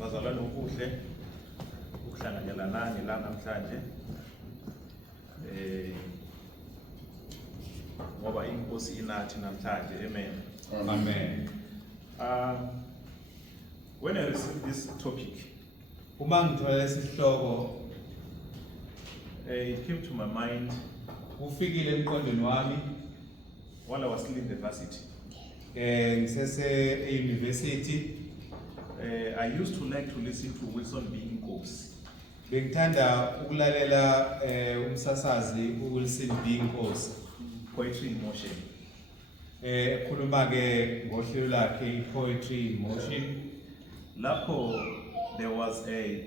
Bazalwane okuhle ukuhlanganyela nani la namhlanje ngoba inkosi inathi namhlanje. Amen. Amen. When I received this topic, Uma ngithola lesihloko it came to my mind ufikile emqondweni wami while I was still in the varsity. ngisese university. I used to like to listen to Wilson B. Inkosi. Bengithanda ukulalela umsasazi uWilson B. Inkosi Poetry in Motion. ekhuluma ke ngohlelo lakhe iPoetry in Motion. Lapho there was a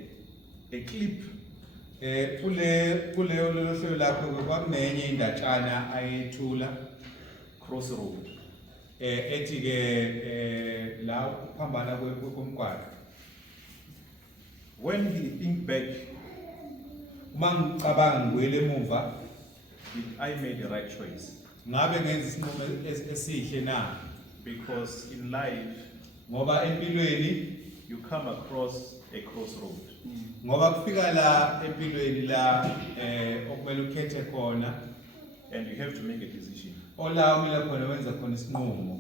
clip Kule hlelo lakho kwakunenye indatshana ayethula Crossroad. ethi ke la ukuphambana komgwaqo. When he think back, Uma ngicabanga ngibuyele emuva, did I made the right choice? ngabe ngenza isinqumo esihle na? Because in life, Ngoba empilweni you come across a crossroad. ngoba kufika la empilweni la okumele ukhethe khona And you have to make a decision. ola umile khona wenza khona isinqumo.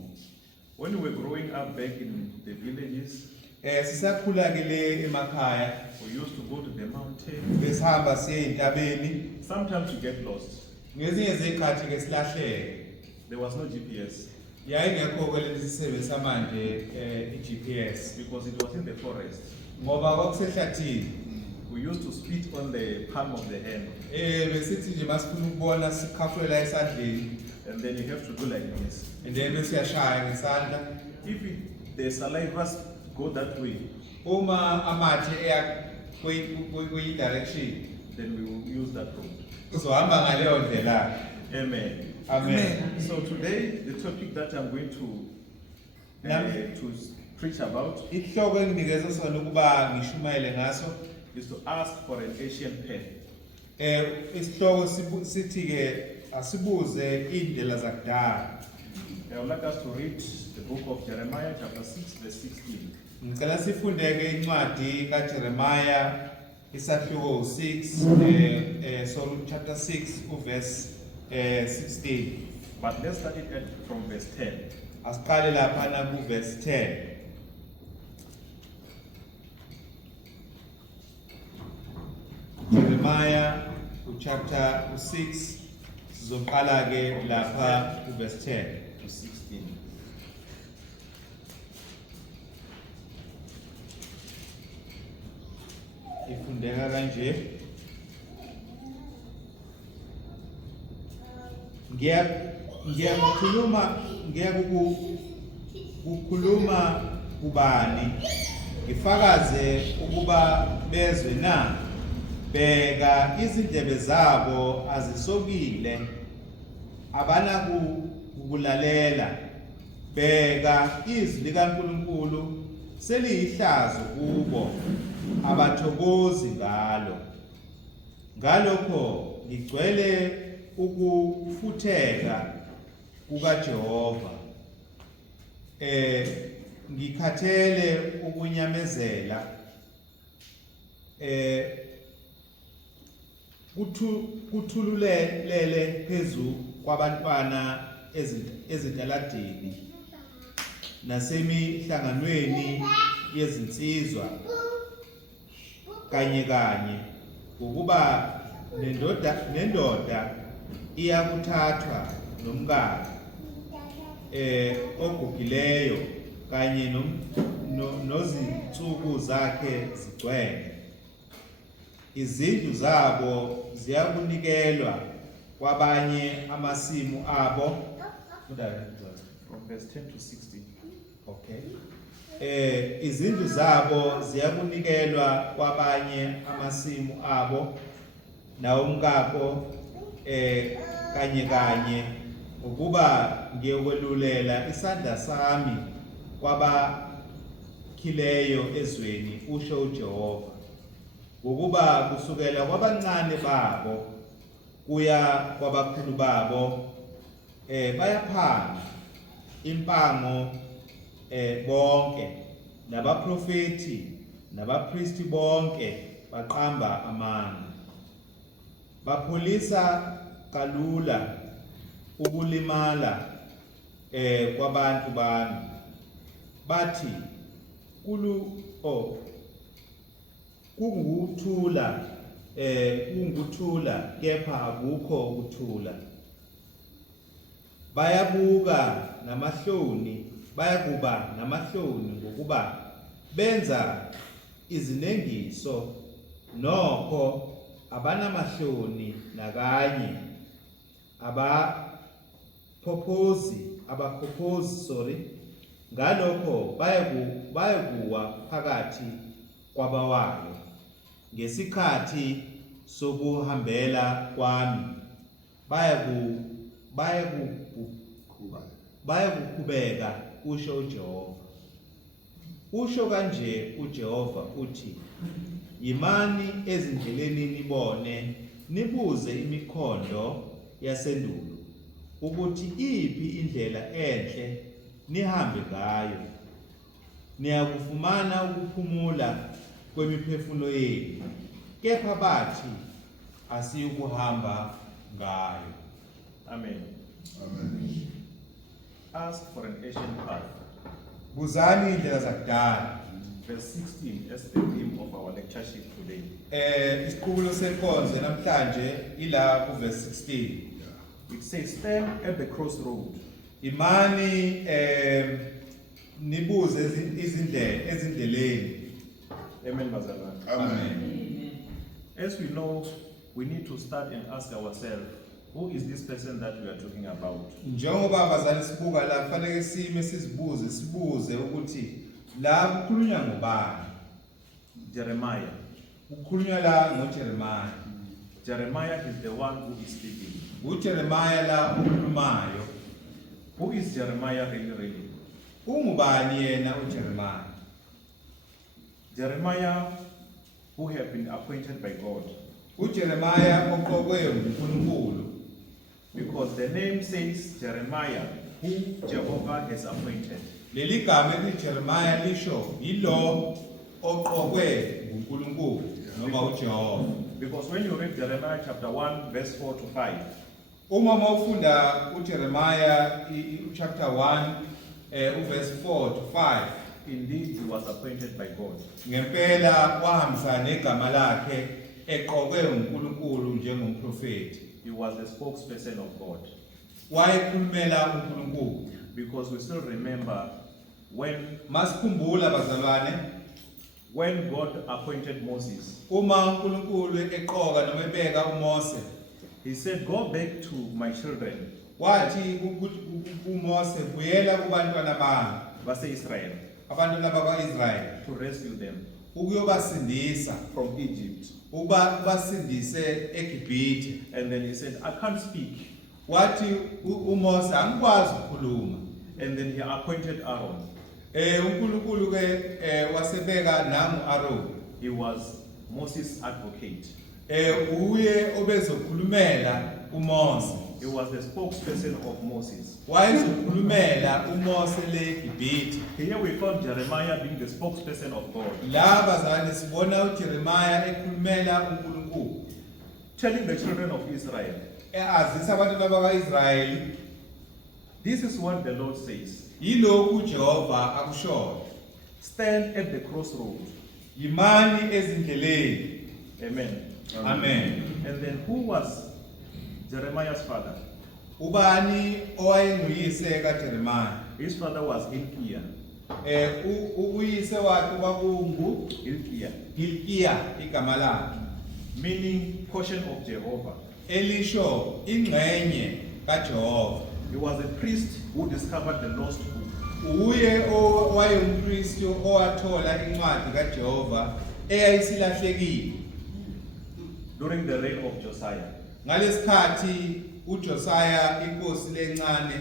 When we were growing up back in the villages, Sisakhula ke le emakhaya we used to go to the mountain. besihamba siye entabeni, Sometimes you get lost. ngezinye izikhathi ke silahleke. There was no GPS Yayingekho ke lesi sisebe samanje iGPS because it was in the forest. ngoba kwakusehlathini. We used to spit on the palm of the hand, Besithi nje masifuna ukubona sikhafula esandleni and then you have to do like this. and then bese yashaya ngesandla. If the saliva go that way, Uma amathe eya kwi direction then we will use that road. uzohamba ngaleyo ndlela. Amen. Amen. So today, the topic that I'm going to preach about Ihloko enginikeza sona ukuba ngishumayele ngaso is to ask for an Asian pen. isihloko sithi ke asibuze indlela zakudala. I would like us to read the book of Jeremiah chapter 6 verse 16. Ngicela sifundeke incwadi kaJeremiah isahluko 6 chapter 6 uverse 16. But let's start it from verse 10. Asiqale lapha na ku verse 10. Jeremiah chapter 6 sizoqala ke lapha ku verse 10 to 16. ifundeka kanje. Ngiyakukhuluma kubani ngifakaze ukuba bezwe na? Bheka izindebe zabo azisokile abanakulalela. Bheka izwi likaNkulunkulu seliyihlazo kubo abathokozi ngalo. Ngalokho ngigcwele ukufutheka kukaJehova. Ngikhathele ukunyamezela. Kuthululele phezu kwabantwana ezintaladini nasemihlanganweni yezinsizwa kanye ukuba nendoda iyakuthathwa nomkakhe ogugileyo kanye nozinsuku zakhe zigcwele. Izindlu zabo ziyakunikelwa kwabanye amasimu abo. From verse 10 to 16. Okay. Izindlu zabo ziyakunikelwa kwabanye amasimu abo nawumkakho kanye ukuba ngiyokwelulela isandla sami kwabakhileyo ezweni usho uJehova. Ukuba kusukela kwabancane babo kuya kwabakhulu babo bayaphanga impango bonke nabaprofeti nabapristi bonke baqamba amanga. Bapholisa kalula ukulimala kwabantu bami. Bathi kunguthula kepha akukho ukuthula. Bayakuba namahloni ngokuba benza izinengiso, nokho abanamahloni nakanye. Abaphophozi ngalokho bayakuwa phakathi kwabawayo. Ngesikhathi sokuhambela kwami bayakukhubeka, usho uJehova. Usho kanje uJehova uthi, yimani ezindleleni nibone, nibuze imikhondo yasendulo, ukuthi iphi indlela enhle nihambe ngayo. Niyakufumana ukuphumula kwemiphefumulo yenu, kepha bathi asiyukuhamba ngayo. Amen. Amen. Ask for an ancient path. Buzani indlela zakudala. Verse 16 as the theme of our lectureship today. Isiqubulo senkonzo namhlanje ila ku verse 16. It says, stand at the crossroad. Imani nibuze ezindleleni. Amen, Bazalwane. Amen. As we know, we need to start and ask ourselves, who is this person that we are talking about? Njengoba abazali sibuka la kufanele sibuze ukuthi la kukhulunywa ngobani. Jeremiah. Kukhulunywa la ngoJeremiah. Jeremiah is the one who is speaking. UJeremiah la ukhulumayo. Who is Jeremiah really? Ungubani yena uJeremiah? Jeremiah, who have been appointed by God. UJeremiah oqokwe uNkulunkulu. Because the name says Jeremiah, who Jehovah has appointed. Leli gama eliJeremiah lisho yilo oqokwe uNkulunkulu noma uJehova. Because when you read Jeremiah chapter 1 verse 4 to 5, Uma mawufunda uJeremiah chapter 1 verse 4 to 5, indeed he was appointed by God. ngempela wahambisana negama lakhe eqokwe uNkulunkulu njengomprofeti. He was the spokesperson of God. Wayekhulumela uNkulunkulu. Because we still remember when Masikhumbula bazalwane, when God appointed Moses, uma uNkulunkulu eqoka noma ebeka uMose, he said, go back to my children, wathi uMose buyela kubantwana bami, base Israel, abantwana bakwaIsrayeli, to rescue them ukuyobasindisa from Egypt. basindise eGibhithe. And then he said, I can't speak. Wathi uMose angikwazi ukukhuluma. And then he appointed Aaron. uNkulunkulu ke wasebeka nangu Aaron. He was Moses' advocate. Uye obezokhulumela uMose. He was the spokesperson of Moses. Wayezokhulumela uMose le eGibhithe. Here we found Jeremiah being the spokesperson of God, Laba zane sibona uJeremiah ekhulumela uNkulunkulu. telling the children of Israel, Azisa abantwana bakwaIsrayeli, this is what the Lord says. yilokhu uJehova akushoyo. Stand at the crossroad. Yimani ezindleleni. Amen. Amen. And then who was Jeremiah's father? Ubani owayenguyise kaJeremiah? His father was Hilkiah. Uyise wakhe kwakungu Hilkiah, Hilkiah igama lakhe, meaning portion of Jehovah. elisho ingxenye kaJehova. He was a priest who discovered the lost book. Uye owayengumpristi owathola incwadi kaJehova eyayisilahlekile During the reign of Josiah. ngalesikhathi uJosiah inkosi lencane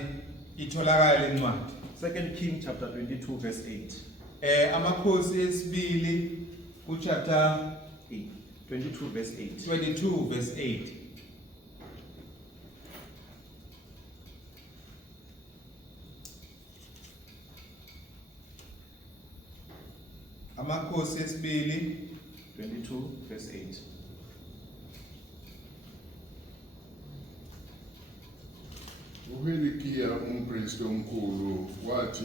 itholakala lencwadi. 2 Kings chapter 22 verse 8. Amakhosi esibili chapter 22 verse 8. 22 verse 8. Amakhosi esibili 22, verse 8. uHilikiya umpristi omkhulu wathi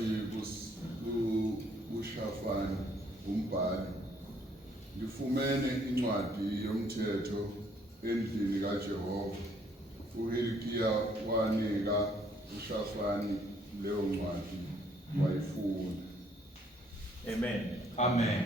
kuShafani umbhali, ngifumene incwadi yomthetho endlini kaJehova. uHilikiya wanika uShafani leyo ncwadi wayifunda. Amen. Amen.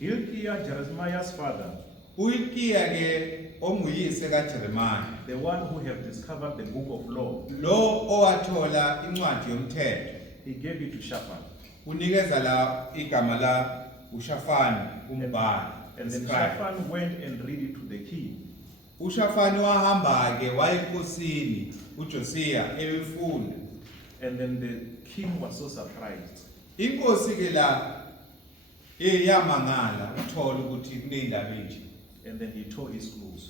Hilkiah, Jeremiah's father, uHilikiya ke onguyise kaJeremiah, the one who have discovered the book of law, lo owathola incwadi yomthetho, he gave it to Shaphan. unikeza la igama la uShafani umbhali. And then scribe. Shaphan went and read it to the king. uShafani wahamba ke wayenkosini uJosiya eyifunda. And then the king was so surprised. Inkosi ke la yamangala uthola ukuthi kunendaba enje. And then he tore his clothes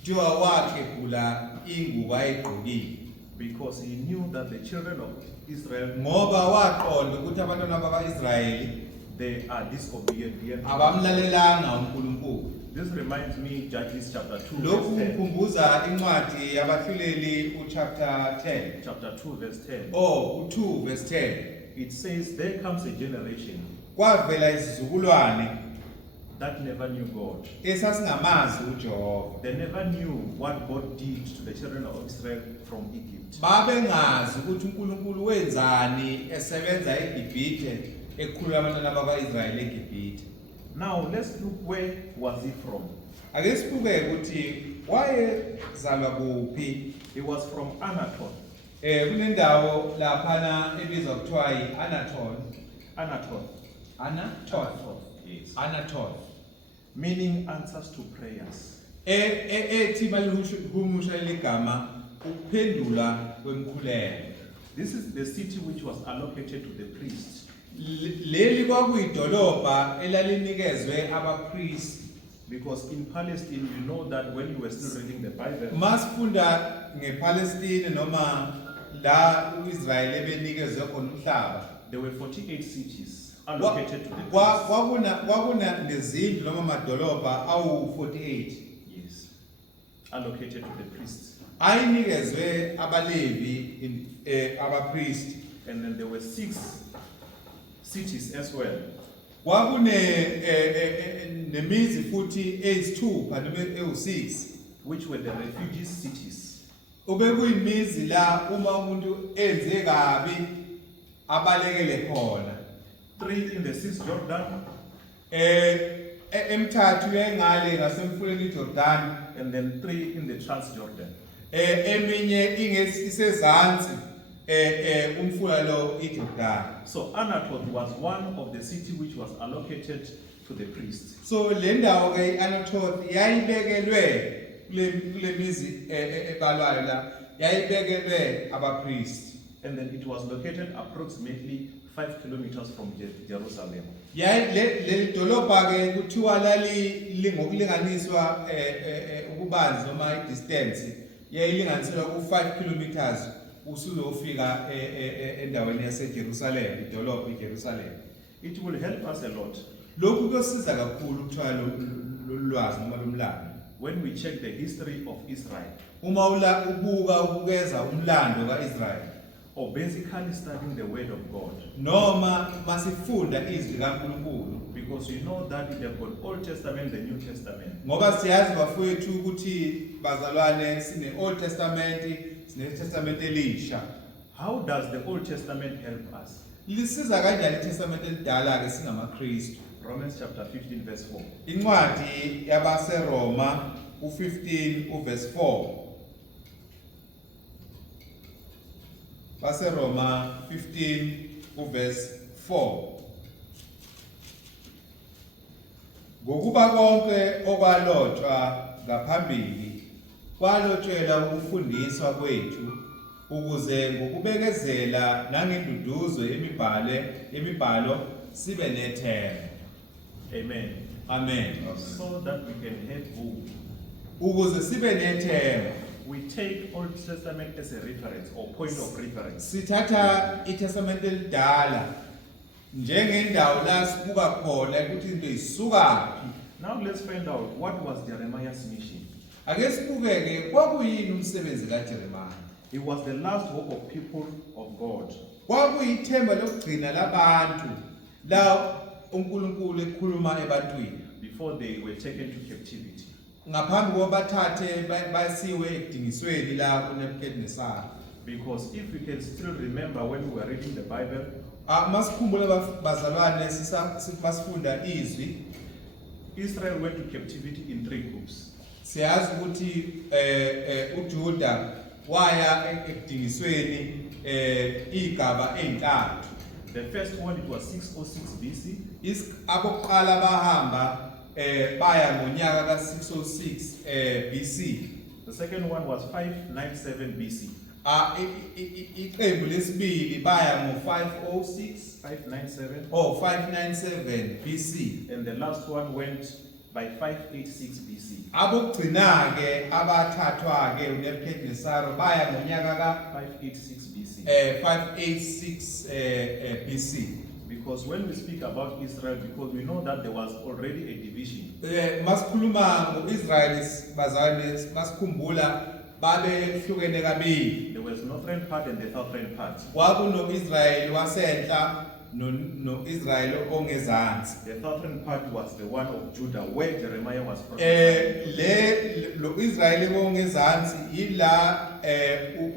Kuthiwa wakhe kula ingubo ayigqokile because he knew that the children of Israel, ngoba waqonda ukuthi abantwana bakaIsrayeli they are disobedient. abamlalelanga uNkulunkulu. This reminds me Judges chapter 2 Lokhu verse 10. kukhumbuza incwadi yabahluleli uchapter 10 Chapter 2 verse 10. or u2 verse 10. It says, there comes a generation Kwavela izizukulwane that never knew God. esasingamazi uJehova. They never knew what God did to the children of Israel from Egypt. Babengazi ukuthi uNkulunkulu wenzani esebenza eGibhithe ekhulula abantwana bakaIsrayeli eGibhithe. Now let's look, where was he from? Ake sibuke ukuthi wayezalwa kuphi. He was from Anathoth. Kunendawo laphana ebizwa kuthiwa yiAnathoth. Anathoth. Yes. Anathoth. Meaning answers to prayers. Ethi balihumusha igama ukuphendula kwemkhuleko. This is the city which was allocated to the priests. Leli kwakuyidolobha elalinikezwe abapriest. Because in Palestine, you know that when you were still reading the Bible, Masifunda ngePalestine noma la uIsrael ebenikezwe khona umhlaba. there were 48 cities allocated to the priests. Kwakuna nezindlu noma amadolobha awu48. Yes. Allocated to the priests. Ayinikezwe abalevi abapriest. And then there were 6 cities as well. Kwakune nemizi futhi eyisithupha noma ewu6 which were the refugee cities. obekuyimizi la uma umuntu enze kabi abalekele khona. 3 in the Cisjordan, Emthathu engale ngasemfuleni iJordan, and then 3 in the Transjordan. eminye isezansi umfula lo iJordan. So Anathoth was one of the city which was allocated to the priests. So le ndawo ke iAnathoth yayibekelwe kule mizi ebalwayo la yayibekelwe abapriest. And then it was located approximately 5 kilometers from Jerusalem. Le dolobha ke kuthiwa lali ngokulinganiswa ukubanzi noma idistance yayilinganiselwa ku5 kilometers usuzofika endaweni yaseJerusalem, idolobha iJerusalem. It will help us a lot Lokhu kuyosiza kakhulu ukuthola lolwazi noma lomlando. when we check the history of Israel, Uma ubukeza umlando kaIsrael or basically studying the word of God. noma masifunda izwi kaNkulunkulu, Because you know that we have got Old Testament, the New Testament. ngoba siyazi bafowethu ukuthi bazalwane sine Old Testament, sine Testament elisha. How does the Old Testament help us? Lisiza kanjani iTestament elidala ke singamaKristu? Romans chapter 15 verse 4. Incwadi yabaseRoma u15 uverse 4. baseRoma 15 uverse 4. Ngokuba konke okwalotshwa ngaphambili kwalotshelwa ukufundiswa kwethu ukuze ngokubekezela nangenduduzo yemibhalo sibe nethemba. Amen. Amen. So that we can have hope. Ukuze sibe nethemba, We take Old Testament as a reference or point of reference. sithatha iTestament elidala njengendawo la sibuka khona ukuthi into isuka. Now let's find out what was Jeremiah's mission. Ake sibukeke kwakuyini umsebenzi kaJeremiah. It was the last hope of people of God. Kwakuyithemba lokugcina labantu la uNkulunkulu ekhuluma ebantwini Before they were taken to captivity. ngaphambi kobathathe basiwe ekudingisweni la kuNebukadnezar. Because if we can still remember when we were reading the Bible, Masikhumbule bazalwane sifunda izwi, Israel went to captivity in 3 groups. siyazi ukuthi uJuda waya ekudingisweni igaba ezintathu. The first one, it was 606 BC. Abokuqala bahamba baya ngonyaka ka606 BC. The second one was 597 BC. Iqembu lesibili baya ngo506 597. or 597 BC. And the last one went by 586 BC. Abokugcina ke abathathwa ke uNebukadnezar baya ngonyaka ka 586 BC. 586 BC. Because when we speak about Israel, because we know that there was already a division. Masikhuluma ngoIsrael bazalwane masikhumbula babe hlukene kabili. There was northern part and the southern part. Kwakuno-Israel wasenhla no-Israel ongezansi. The southern part was the one of Judah, where Jeremiah was prophesying. Lo-Israel ongezansi ila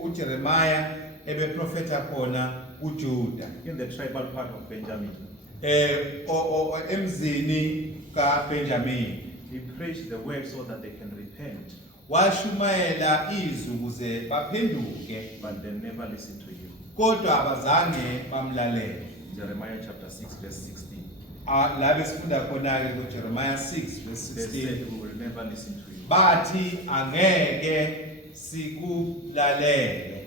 uJeremiah ebeprofetha khona uJuda. In the tribal part of Benjamin. Emzini kaBenjamin. He preached the word so that they can repent, Washumayela izwi ukuze baphenduke, but they never listened to him. kodwa abazange bamlalele. Jeremiah chapter 6 verse 16. La besifunda khona-ke kuJeremiah 6 verse They 16. said we will never listen to you. Bathi angeke sikulalele.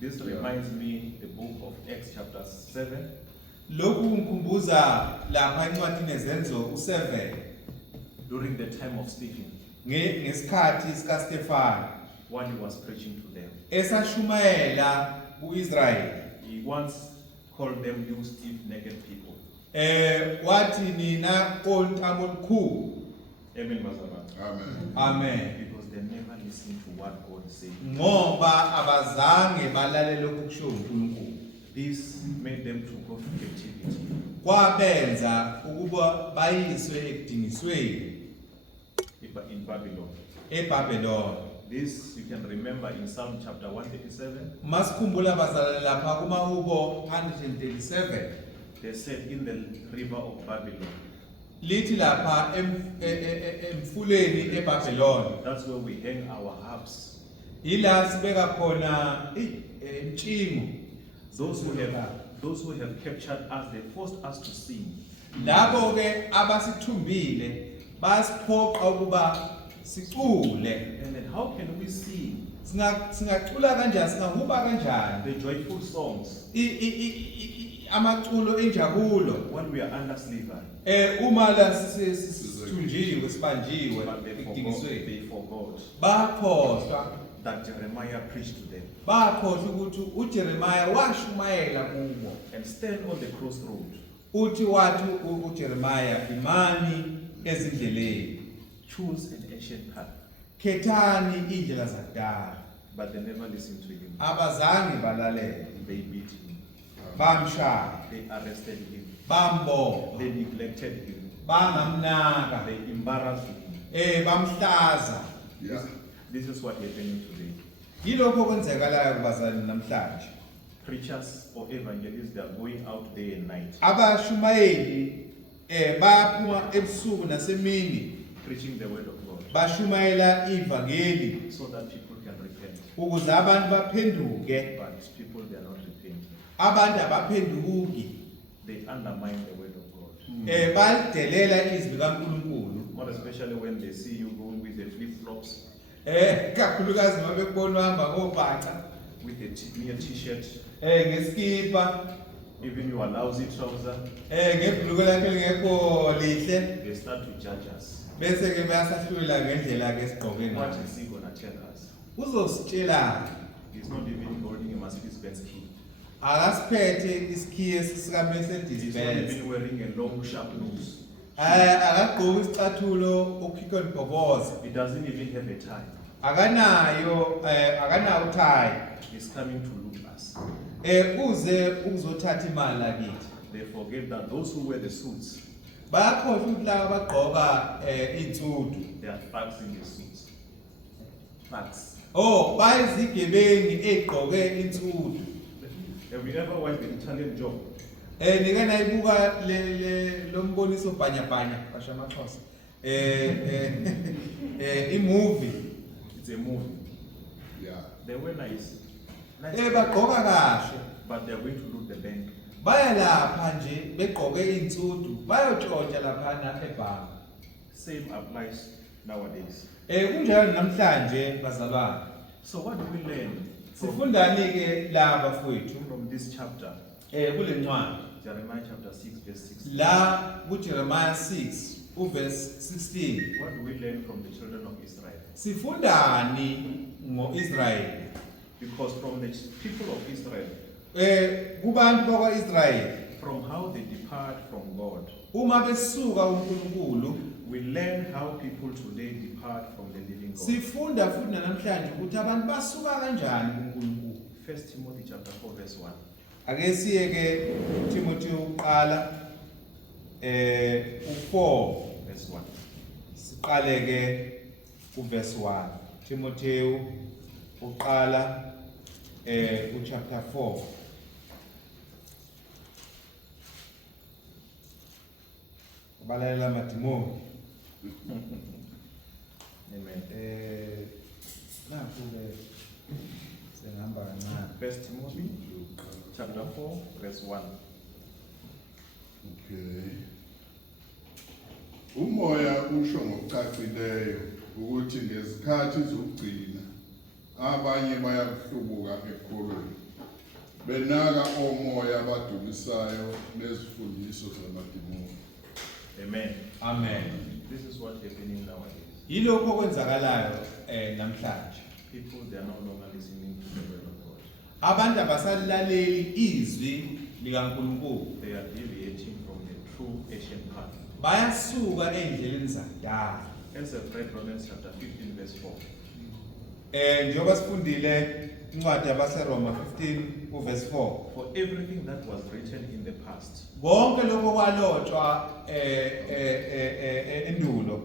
This reminds me the book of Acts chapter 7. Lokhu ngikhumbuza lapha encwadini yezenzo u7 During the time of Stephen, ngesikhathi sikaStefano when he was preaching to them. esashumayela uIsrael. He once called them you stiff-necked people. Wathi nina ontamo olukhulu. Amen, Mazaba. Amen. Amen. Because they never listened to what God said. Ngoba abazange balalele lokhu kusho uNkulunkulu. This made them to go to captivity. Kwabenza ukuba bayiswe ekudingisweni In Babylon. eBabylon. This you can remember in Psalm chapter 137. Masikhumbula bazalwane lapha kumahubo 137 They said in the river of Babylon. lithi lapha emfuleni eBabylon. That's where we hang our harps. Ila sibeka khona intshingo. Those who have captured us, they forced us to sing. Labo ke abasithumbile basiphoqa ukuba sicule. And then how can we sing Singacula kanjani, singahuba kanjani the joyful songs amaculo enjabulo when we are under slavery? uma la sithunjiwe sibanjiwe But ekudingisweni. they forgot Bakhohlwa that Jeremiah preached to them. bakhohlwa ukuthi uJeremiah washumayela kubo. And stand on the crossroad. Uthi wathi uJeremiah imani ezindleleni, Choose an ancient path. khethani indlela zakudala. But they never listened to him. Abazange balalele, They beat him. bamshaya, They arrested him. bambopha, They neglected him. bangamnaka, They embarrassed him. bamhlaza. Yeah. This is what happening today. Yilokho okwenzekalayo kubazalwane namhlanje. Preachers or evangelists, they are going out day and night, Abashumayeli bayaphuma ebusuku nasemini preaching the word of God, bashumayela ivangeli so that people can repent. ukuze abantu baphenduke. But people, they are not repenting. Abantu abaphenduki, They undermine the word of God. balidelela izwi likaNkulunkulu. More especially when they see you going with the flip-flops, Kakhulukazi uma bekubona uhamba ngobhaca, with a mere t-shirt, ngesikipa, even your lousy trouser, ngebhuluko lakhe lingekho lihle, they start to judge us. bese ke bayasahlula ngendlela ke sigqoke What ngayo. is he gonna tell us? Uzositshela He's not even holding a Mercedes-Benz key. akasiphethe isikhiye sika Mercedes He's not Benz. even wearing a long sharp nose. Akagqoki isicathulo okukhipha ibhoboza. He doesn't even have a tie. Akanawo tie. He's coming to loot us. Uze ukuzothatha imali lakithi. They forget that those who wear the suits, Bayakhohlwa ukuthi laba abagqoka insudu. they are thugs in the suits. Thugs. Oh, bayizigebengi egqoke insudu. Have you ever watched the Italian Job? Nike nayibuka lo mboniso bhanyabhanya basha amaXhosa. I-movie. It's a movie. Yeah. They were nice. Bagqoka kahle. But they are going to loot the bank. Baya lapha nje begqoke insudu, bayotshontsha lapha ebhanka. Same applies nowadays. Kunjalo namhlanje bazalwane. So what do we learn Sifundani ke laba mfowethu from this chapter? kule ncwadi. Jeremiah chapter 6 verse 16. La kuJeremiah 6 uverse 16. What do we learn from the children of Israel? Sifundani ngoIsrael. Because from the people of Israel, Kubantu bakwaIsrael from how they depart from God, uma besuka uNkulunkulu we learn how people today depart from the living God. sifunda futhi namhlanje ukuthi abantu basuka kanjani kuNkulunkulu. 1 Timothy chapter 4 verse 1. Ake siye ke Timothy uqala u4 Verse 1. siqale ke uverse 1. Timothy uqala chapter 4. Balalela madimoni. Amen. Nakho ke sengihamba kancane. 1 Timothy chapter 4 verse 1. Okay. Umoya usho ngokucacileyo ukuthi ngezikhathi zokugcina abanye bayakuhlubuka ekholweni benaka omoya abadumisayo nezifundiso zamadimoni. Amen. Amen. This is what's happening nowadays. Yilokho okwenzakalayo namhlanje. People, they are no longer listening to the word of God. Abantu abasalaleli izwi likaNkulunkulu. They are deviating from the true ancient path. Bayasuka endleleni zakudala. As I've read Romans chapter 15 verse 4. Njengoba sifundile incwadi yabaseRoma 15 uverse 4. For everything that was written in the past Konke lokho kwalotshwa endulo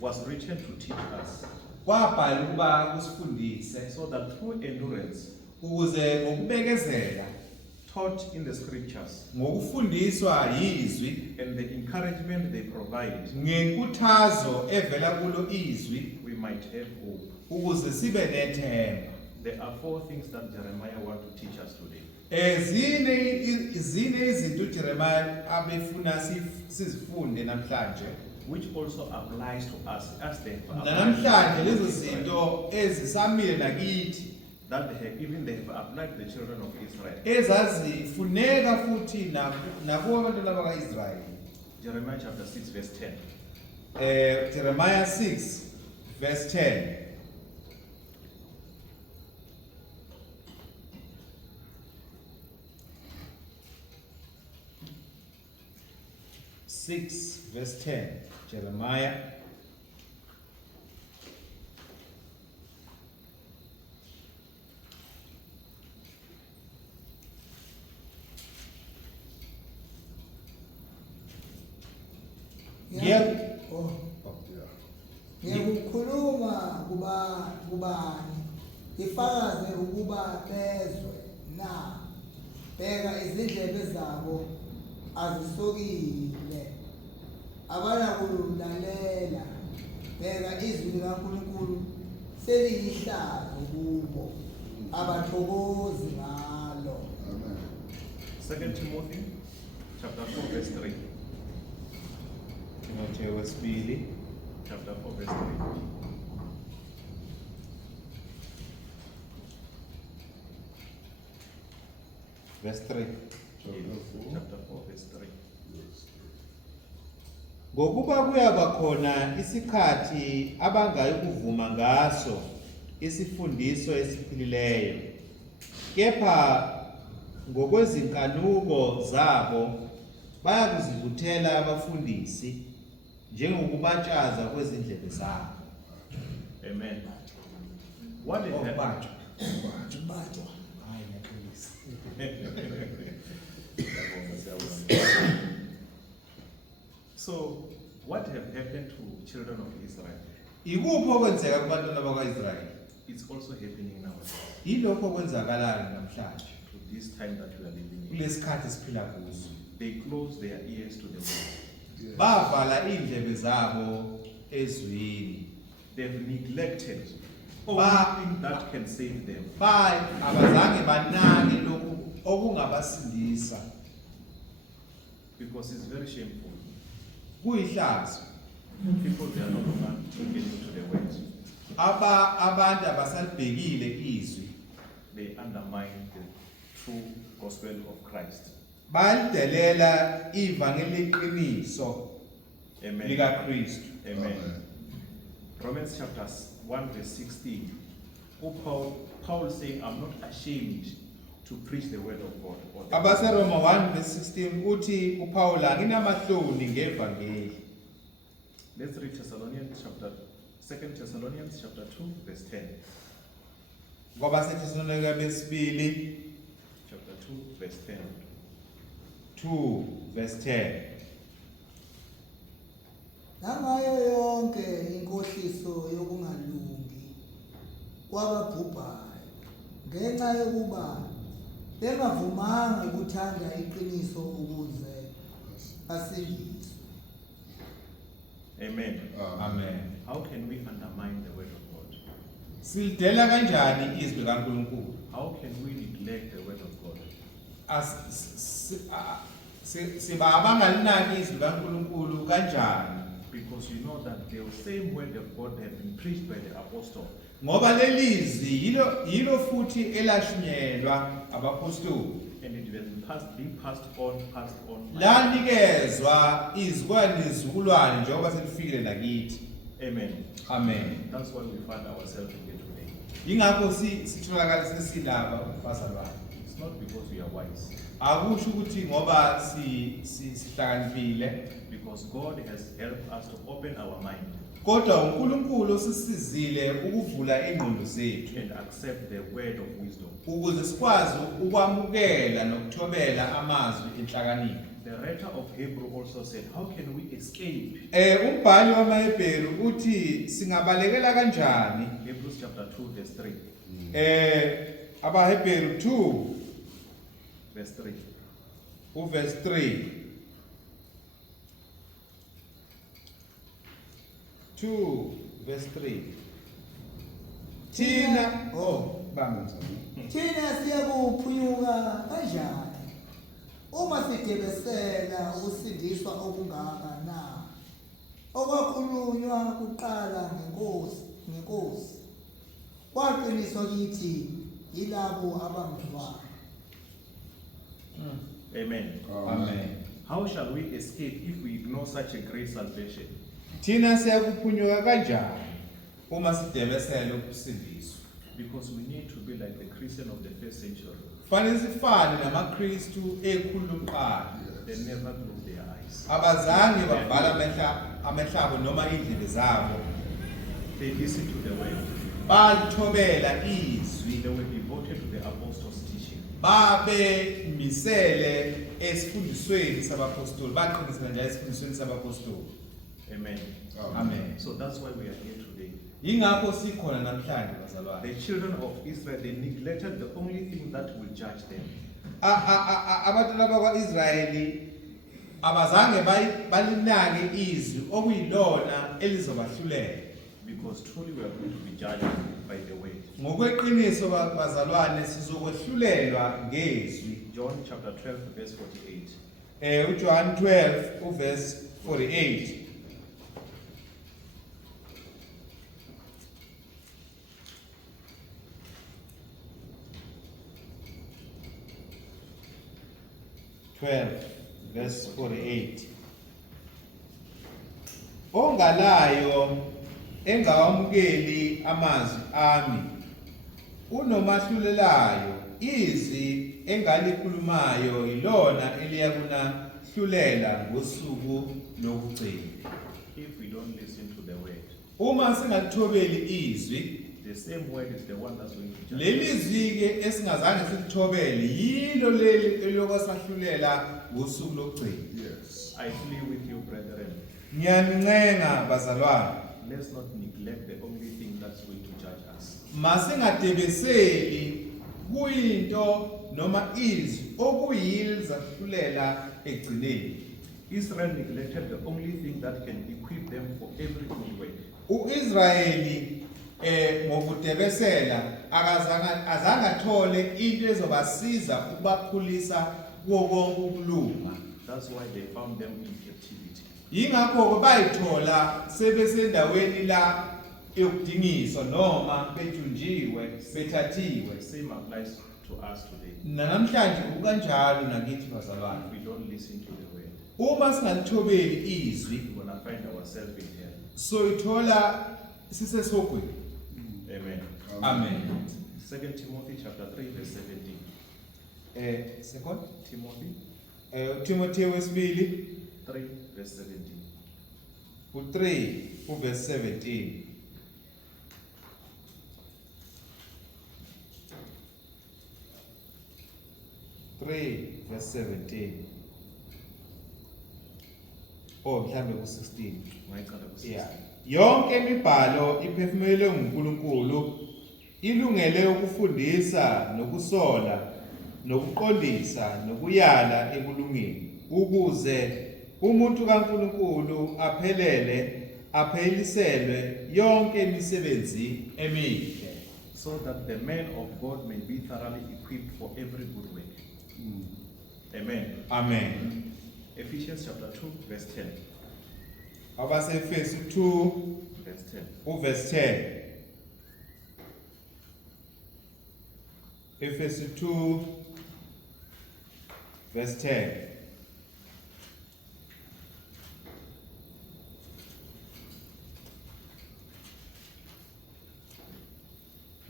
was written to teach us, kwabhala ukuba kusifundise so that through endurance ukuze ngokubekezela taught in the scriptures ngokufundiswa yizwi and the encouragement they provide, ngenkuthazo evela kulo izwi we might have hope. ukuze sibe nethemba. There are 4 things that Jeremiah wants to teach us today. Zine izinto uJeremiah abefuna sizifunde namhlanje, Which also applies to us as they have namhlanje lezo zinto ezisamile nakithi that they have applied to the children of Israel. ezazifuneka futhi nakubo abantu bakaIsrael. Jeremiah chapter 6 verse 10. Jeremiah 6 verse 10. Verse 10, Jeremiah. Yep. Yeah. Ngikukhuluma kubani ifakaze ukuba bezwe na bheka izindlebe zabo azisokile abanakulalela bheka izwi likaNkulunkulu seliyihlazo kubo abathokozi ngalo. Amen. 2 Timothy chapter 4 verse 3. Timothy wesibili Chapter 4 verse 3. verse 3. Chapter 4 verse 3. Yes. Ngokuba kuyaba khona isikhathi abangayi kuvuma ngaso isifundiso esiphilileyo, kepha ngokwezinkanuko zabo bayakuzivuthela abafundisi njengokubatshaza kwezindlebe zabo. Amen. What is happening? Okubatshwa. batshwa Hayi ngiyaqinisa. So, what have happened to children of Israel? Ikuphi okwenzeka kubantwana bakwa-Israyeli? It's also happening now, Yilokho okwenzakalayo namhlanje to this time that we are living in. kulesikhathi esiphila kuso. They close their ears to the word. Bavala indlebe zabo ezwini. They've neglected Ba- anything that can save them. Abazange banake lokhu okungabasindisa. Because it's very shameful. Kuyihlazo. People, they are no longer getting to the word. Abantu abasalibhekile izwi. They undermine the true gospel of Christ. Balidelela ivangeli leqiniso Amen. lika Kristu. Amen. Romans chapter 1 verse 16. Paul saying, I'm not ashamed to preach the word of God. or the AbaseRoma 1 verse 16 uthi uPaul anginamahloni ngevangeli. Let's read Thessalonians chapter 2 Thessalonians chapter 2 verse 10. Ngoba seThesalonika besibili Chapter 2 verse 10. 2 verse 10. nangayo yonke inkohliso yokungalungi kwababhubhayo ngenxa yokuba bengavumanga ukuthanda iqiniso ukuze basindiswe. Amen. Amen. How can we undermine the word of God? Silidela kanjani izwi kaNkulunkulu? How can we neglect the word of God? Siba abangalinaki izwi kaNkulunkulu kanjani? Because you know that the same word of God had been preached by the apostle. Ngoba lelizwi yilo futhi elashunyelwa abapostoli. And it has been passed on. Lanikezwa izizukulwane njengoba selifikile nakithi. Amen. Amen. That's why we find ourselves here today. Yingakho sitholakala sesilaba bazalwane. It's not because we are wise. Akusho ukuthi ngoba sihlakaniphile, Because God has helped us to open our mind kodwa uNkulunkulu usisizile ukuvula ingqondo zethu and accept the word of wisdom. ukuze sikwazi ukwamukela nokuthobela amazwi enhlakanipho. The writer of Hebrew also said, how can we escape? Umbhali wamaHebheru uthi singabalekela kanjani? Hebrews chapter 2 verse 3. AbaHebheru 2 Verse 3. uverse 3. 2 verse 3. Thina bamba mzamo. Thina siyakuphunyuka kanjani uma sidebesela ukusindiswa okungaka na okwakhulunywa kuqala ngenkosi kwaqiniswa kithi yilabo abangcwele. Amen. Amen. How shall we escape if we ignore such a great salvation? Thina siyakuphunyuka kanjani uma sidebesela ukusindiswa? Because we need to be like the Christian of the first century. Fanele sifane namaKristu ekhulu lokuqala. They never close their eyes. Abazange bavala amehlabo noma indlebe zabo. They listen to the word. Balithobela izwi. They were devoted to the apostles' teaching. Babe misele esifundisweni sabapostoli. Baqinisela njalo esifundisweni sabapostoli. Amen. Amen. So that's why we are here today. Yingakho sikhona namhlanje bazalwane. The children of Israel, they neglected the only thing that will judge them. Abantwana bakwa-Israyeli abazange balinake izwi okuyilona elizobahlulela. Because truly we are going to be judged by the way. Ngokweqiniso bazalwane sizokwehlulelwa ngezwi. John chapter 12 verse 48. uJohn 12 uverse 48. Verse 48. Ongalayo engawamukeli amazwi ami unomahlulelayo izwi engalikhulumayo ilona eliyakunahlulela ngosuku lokugcina. If we don't listen to the word, Uma singalithobeli izwi, the same word is the one that's going to judge. leli zwi ke esingazange silithobele yilo leli elokosahlulela ngosuku lokugcina. Yes. I plead with you, brethren, Ngiyanincenga bazalwane, let's not neglect the only thing that's going to judge us. masingadebeseli kuyinto noma izwi okuyilo zahlulela egcineni. Israel neglected the only thing that can equip them for every good work. U-Israyeli ngokudebesela azange athole into ezobasiza ukubakhulisa kuwo konke ukulunga. That's why they found them in captivity. Yingakho ke bayithola sebesendaweni la yokudingiswa noma bethunjiwe bethathiwe. The same applies to us today. Namhlanje kukanjalo nakithi bazalwane. If we don't listen to the word, Uma singalithobeli izwi, we're going to find ourselves in hell. so ithola sisesogwini. Amen. Amen. 2 Timothy chapter 3 verse 17. Second. Timothy Timotheo wesibili 3 verse 17. u3 uverse 17. Verse 17. Oh, mhlambe ku16. Mayicala ku-16. Yeah. Yonke imibhalo iphefumulelwe nguNkulunkulu ilungele ukufundisa nokusola nokuqondisa nokuyala ekulungeni ukuze umuntu kaNkulunkulu aphelele apheliselwe yonke imisebenzi emihle. So that the man of God may be thoroughly equipped for every good work. Amen. Amen. Ephesians chapter 2 verse 10. Abasefesu 2 Verse 10. uverse 10. Efesu 2 verse 10.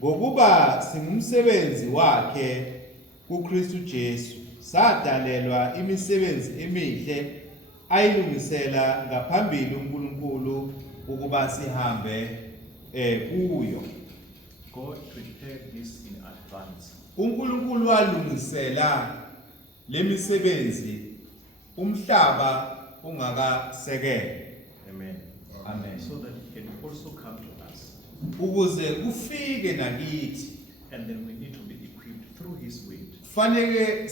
Ngokuba singumsebenzi wakhe kuKristu Jesu, sadalelwa imisebenzi emihle ayilungisela ngaphambili uNkulunkulu ukuba sihambe kuyo. God prepared this in advance. uNkulunkulu walungisela lemisebenzi umhlaba ungakasekele. Amen. Amen. So that it can also come to us. Ukuze kufike nakithi, And then we need to be equipped through his word. fanele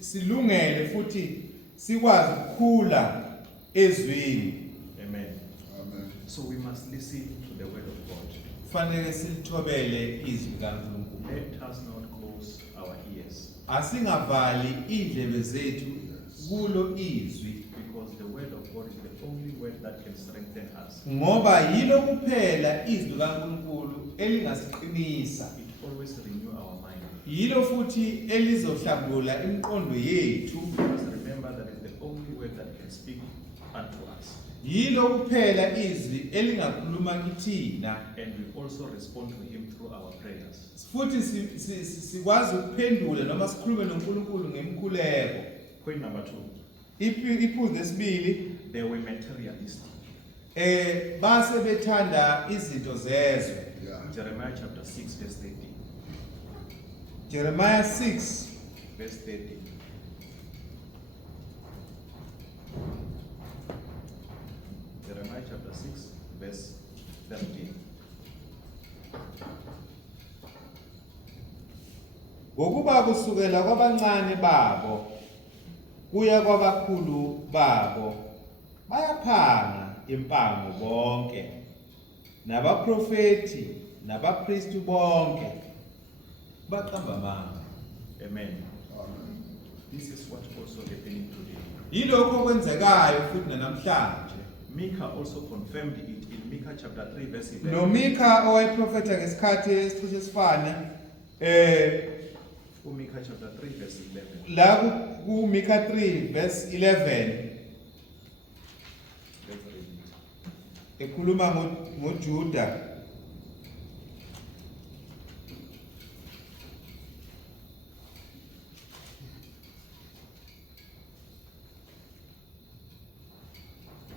silungele futhi sikwazi ukukhula ezwini. Amen. Amen. So we must listen to the word of God. Fanele silithobele izwi likaNkulunkulu. Let us not close our ears, Asingavali indlebe zethu kulo izwi, because the word of God is the only word that can strengthen us. ngoba yilo kuphela izwi likaNkulunkulu elingasiqinisa. It always renew our mind. Yilo futhi elizohlambulula imiqondo yethu. We must remember that it's the only word that can speak unto us. Yilo kuphela izwi elingakhuluma kithina, And we also respond to him through our prayers. futhi sikwazi ukuphendula noma sikhulume noNkulunkulu ngemkhuleko. Point number 2. Iphuzu lesibili, They were materialistic. base bethanda izinto zezwe. Yeah. Jeremiah chapter 6 verse 13. Jeremiah 6 Verse 13. Jeremiah chapter 6 verse 13. ngokuba kusukela kwabancane babo kuya kwabakhulu babo bayaphanga impango bonke, nabaprofeti nabapristi bonke baqamba amanga. Amen. Amen. This is what also happening today. Yilokho okwenzekayo futhi namhlanje. Micah also confirmed it in Micah chapter 3 verse 11. NoMika owayeprofetha ngesikhathi esicishe sifane Micah chapter 3 verse 11. la kuMika 3 verse 11 Let's read it. ekhuluma ngoJuda.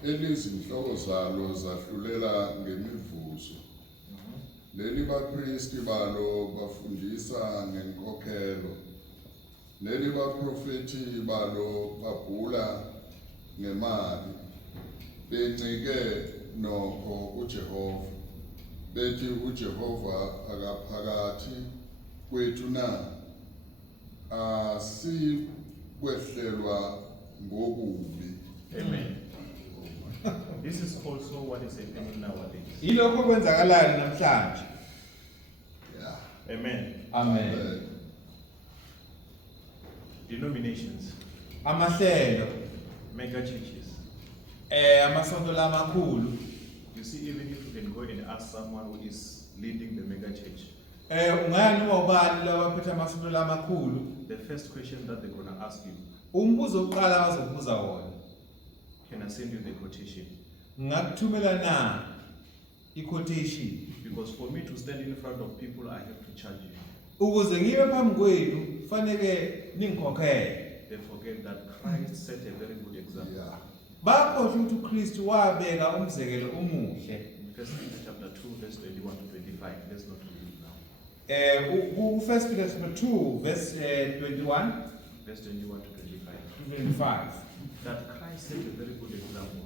elizinhloko zalo zahlulela ngemivuzo. Leli bapristi balo bafundisa ngenkokhelo. Leli baprofeti balo babhula ngemali. Bencike nokho uJehova. Bethi uJehova akaphakathi kwethu na. Asikwehlelwa ngokubi. Amen. This is also what is happening nowadays. Yilokho kwenzakalayo namhlanje. Yeah. Amen. Amen. Denominations, Amahlelo mega churches. amasonto lamakhulu. You see, even if you can go and ask someone who is leading the mega church, Ungaya noma ubani labaphethe amasonto lamakhulu, the first question that they're going to ask you, umbuzo oqala bazokubuza wona, can I send you the quotation? ngakuthumela na i-quotation Because for me to stand in front of people, I have to charge you. ukuze ngibe phambi kwenu kufanele ningikhokhele. They forget that Christ set a very good example. Yeah. Bakhohlwa ukuthi uKristu wabeka umzekelo omuhle. In 1 Peter chapter 2, verse 21 to 25. Let's not read it now. First Peter chapter 2 verse 21 Verse 21 to 25. to 25. That Christ set a very good example.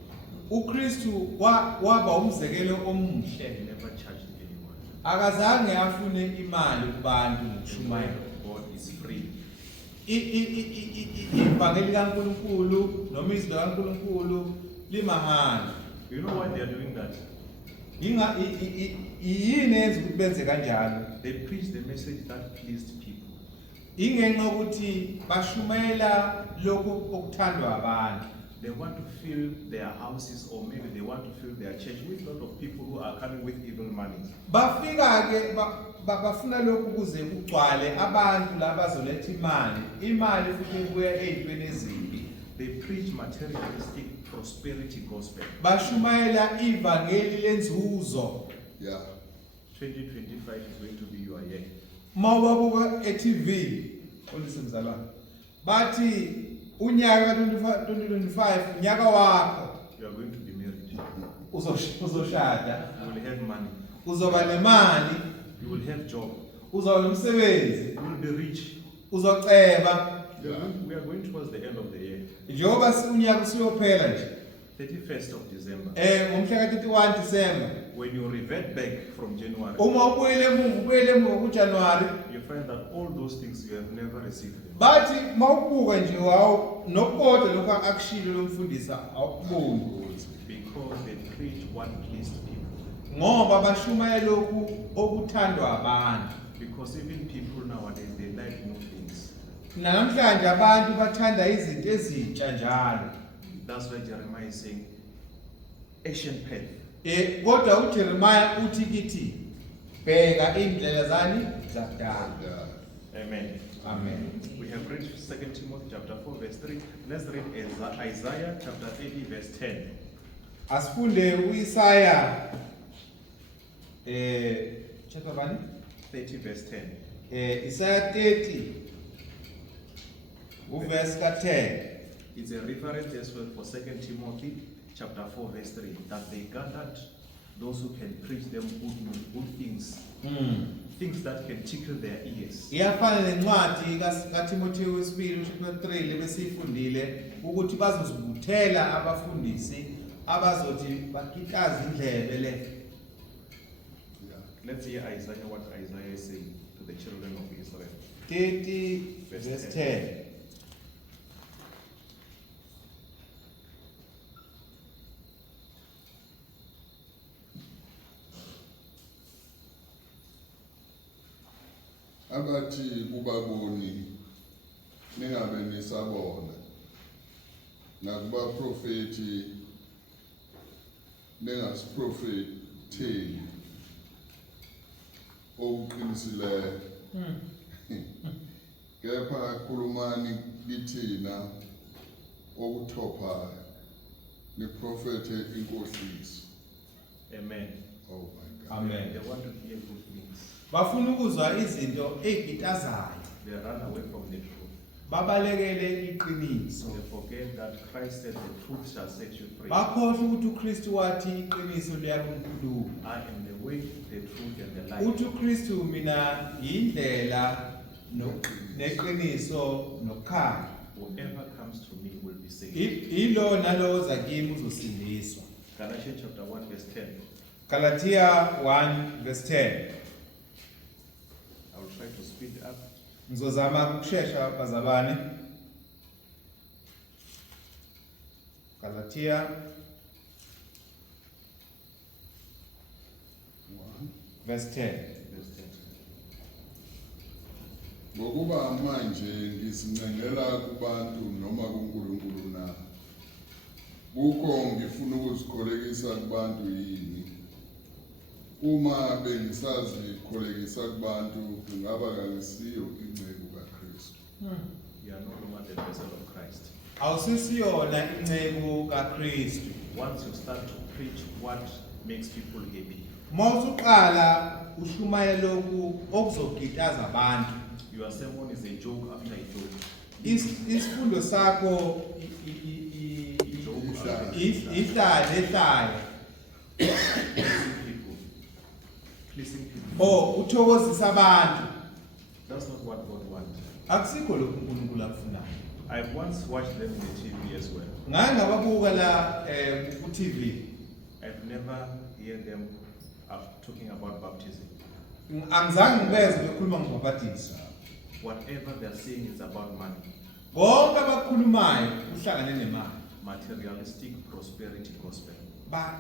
uKristu waba umzekelo omuhle. He never charged anyone. Akazange afune imali kubantu The ngokushumayela. word of God is free. Ivangeli kaNkulunkulu noma izwi likaNkulunkulu limahhala. You know why they are doing that? Yini enza ukuthi benze kanjalo? They preach the message that pleased people. Ingenxa ukuthi bashumayela lokho okuthandwa abantu. They want to fill their houses, or maybe they want to fill their church with a lot of people who are coming with evil money. Bafika ke bafuna lokhu ukuze kugcwale abantu labazoletha imali futhi ibuya ezintweni ezimbi. They preach materialistic prosperity gospel. Bashumayela ivangeli lenzuzo. Yeah. 2025 is going to be your year. Mawabuka e-TV olisemzalwane. Bathi unyaka 2025 unyaka wakho. You are going to be married. Uzoshada. You will have money. Uzoba nemali. You will have job. Uzoba nomsebenzi. You will be rich. Uzoceba. We are going towards the end of the year. Njengoba unyaka usiyophela nje. 31st of December. Ngomhla ka-31 December. When you revert back from January, Uma ubuyele emuva kuJanuary, you find that all those things you have never received them. bathi mawubuka nje nokukodwa lokho akushilo lomfundisa awukuboni. Because they preach what pleased people. Ngoba bashumayela lokhu okuthandwa abantu. Because even people nowadays, they like new things. Namhlanje abantu bathanda izinto ezintsha njalo. That's why Jeremiah is saying, ancient path. Kodwa uJeremiah uthi kithi bheka indlela zani zakudala. Yeah. Amen. Amen. We have read 2 Timothy chapter 4 verse 3. Let's read Isaiah chapter 30 verse 10. Asifunde uIsaya chapter 30 verse 10. Isaiah 30 uverse ka-10. It's a reference as well for 2 Timothy chapter 4 verse 3. That they gathered those who can preach them good things. Things that can tickle their ears. Iyafana nencwadi kaTimotheo wesibili chapter 3 lebesifundile ukuthi bazozibuthela abafundisi abazothi bakikaza indlebe le. Yeah. Let's hear Isaiah, what Isaiah is saying to the children of Israel. 30 verse 10. Abathi kubaboni ningabe nisabona nakubaprofeti ningasiprofetheli okuqinisileyo. Kepha khulumani kithina okuthophayo niprofethe inkohliso. Amen. Oh my God. Amen. They want to hear good things. Bafuna ukuzwa izinto ezigitazayo. They run away from the truth. babalekele iqiniso. They forget that Christ said the truth shall set you free. Bakhohlwa ukuthi uKristu wathi iqiniso liyakuNkulunkulu. I am the way, the truth, and the life. Uthi uKristu mina indlela neqiniso nokukhanya. Whoever comes to me will be saved. Ilo nalo zakimi uzosindiswa. Galatians chapter 1 verse 10. Galatia 1 verse 10. I will try to speed up. Ngizozama ukushesha bazalwane. Galatia verse 10. Verse 10. Ngokuba manje ngisincengela kubantu noma kuNkulunkulu na. Kukho ngifuna ukuzikholekisa kubantu yini. Uma bengisazi kholekisa kubantu kungaba kangisiyo incebo kaKristu. You are no longer the vessel of Christ. Awusisiyona incebo kaKristu. Once you start to preach what makes people happy, Mawusuqala ushumayela lokhu okuzogitaza abantu. your sermon is a joke after a joke. Isifundo sakho Joke after ihlale. pleasing people. Pleasing people. Oh, uthokozisa abantu. That's not what God wants. Akusikho lokhu uNkulunkulu akufunayo. I've once watched them in the TV as well. Ngake ngababuka la ku TV. I've never heard them talking about baptism. Angizange ngibeze bekhuluma ngobhaptizo. Whatever they're saying is about money. Bonke abakhulumayo uhlangane nemali. Materialistic prosperity gospel.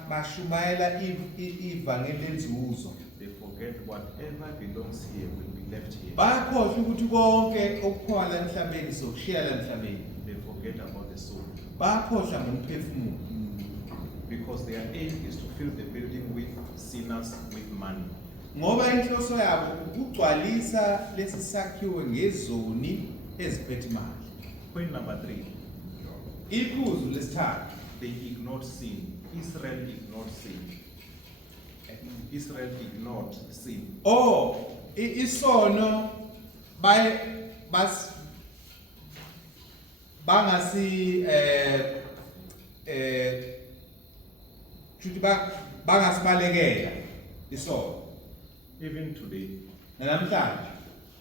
Bashumayela ivangeli lenzuzo. They forget whatever belongs here will be left here. Bayakhohlwa ukuthi konke okukhona emhlabeni sokushiya la emhlabeni. They forget about the soul. Bayakhohlwa ngomphefumulo. Because their aim is to fill the building with sinners with money. Ngoba inhloso yabo ukugcwalisa lesi sakhiwo ngezoni eziphethe imali. Point number 3. Iphuzu lesithathu. They ignored sin. Israel ignored sin. Israel ignored sin. Isono bangasi bangasibalekela isono. Even today, Namhlanje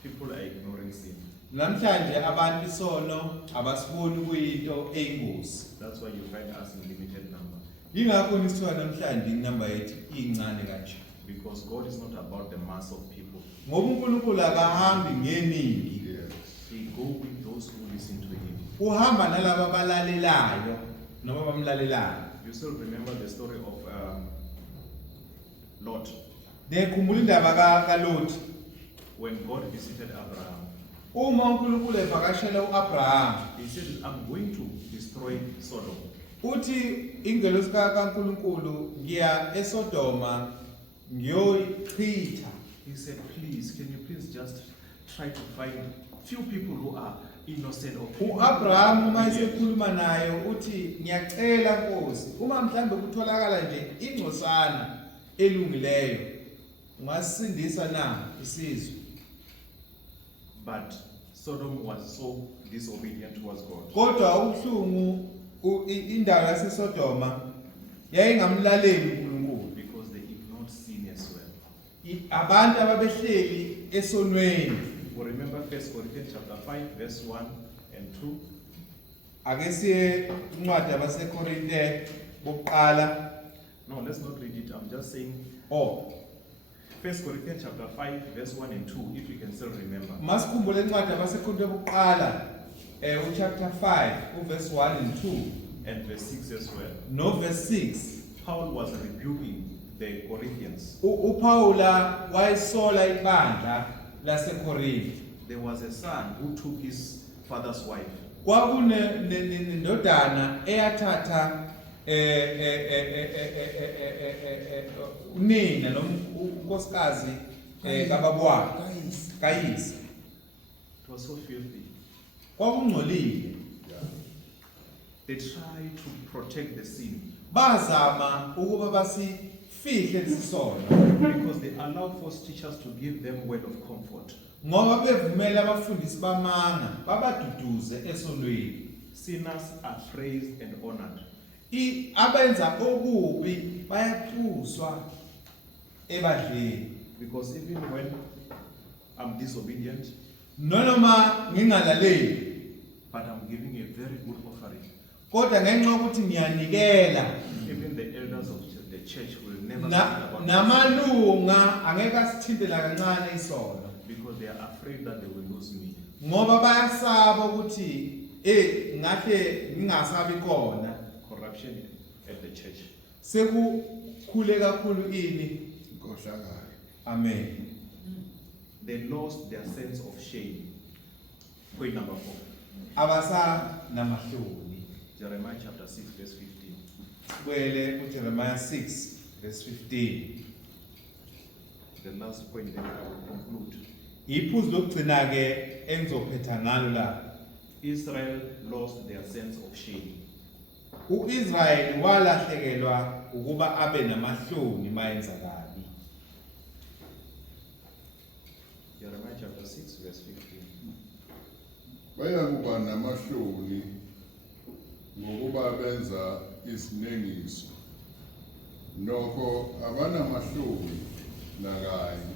people are ignoring sin. namhlanje abantu isono abasiboni kuyinto eyingozi. That's why you find us in limited number. Yingakho nisithiwa namhlanje inamba yethu incane kanje. Because God is not about the mass of people. Ngoba uNkulunkulu akahambi ngeningi. Yes. He go with those who listen to Him. Uhamba nalabo abalalelayo noma bamlalelayo. You still remember the story of Lot. Nekhumbula indaba kaLoti. When God visited Abraham, Uma uNkulunkulu evakashela uAbraham, He said, I'm going to destroy Sodom. uthi ingelosi kaNkulunkulu ngiya eSodoma ngiyoyichitha. He said, please, can you please just try to find few people who are innocent of uAbraham uma esekhuluma naye uthi ngiyacela Nkosi, uma mhlambe kutholakala nje ingcosana elungileyo ungasindisa na isizwe. But Sodom was so disobedient towards God. Kodwa ubuhlungu indawo yaseSodoma yayingamlaleli uNkulunkulu. Because they ignored sin as well. Abantu ababehleli esonweni. We remember 1 Corinthians chapter 5, verse 1 and 2. Ake siye incwadi yabaseKorinte bokuqala. No, let's not read it. I'm just saying 1 Corinthians chapter 5, verse 1 and 2, if you can still remember. Masikhumbule incwadi yabaseKorinte bokuqala chapter 5 verse 1 and 2 And verse 6 as well. no verse 6. Paul was rebuking the Corinthians. uPaula wayesola ibandla laseKorinte. There was a son who took his father's wife. Kwakunendodana eyathatha unina noma unkosikazi kababwakhe kayise. It was so filthy. Kwakungcolile. They tried to protect the sin. Bazama ukuba sifihle isisono because they allow false teachers to give them word of comfort. ngoba bevumela abafundisi bamanga babaduduze esonweni. Sinners are praised and honored. Abenza okubi bayathuswa ebadleni. Because even when I'm disobedient, Noma ngingalaleli but I'm giving a very good offering, kodwa ngenxa yokuthi ngiyanikela even the elders of the church will never speak about this namalunga angeke asithintela kancane isono because they are afraid that they will lose me. ngoba bayasaba ukuthi ngahle ngingasabi khona. Corruption at the church. Sekukhule kakhulu ini. Inkohlakalo. Amen. They lost their sense of shame. Point number 4. Abasa namahloni. Jeremiah chapter 6 verse 15. Kwele uJeremiah 6 verse 15. The last point then I will conclude. Iphuzu lokugcina ke engizophetha ngalo la. Israel lost their sense of shame. uIsrael walahlekelwa ukuba abe namahloni mayenza kabi. Jeremiah chapter 6 verse 15. Bayakuba namahloni ngokuba benza isinengiso. Nokho abanamahloni nakanye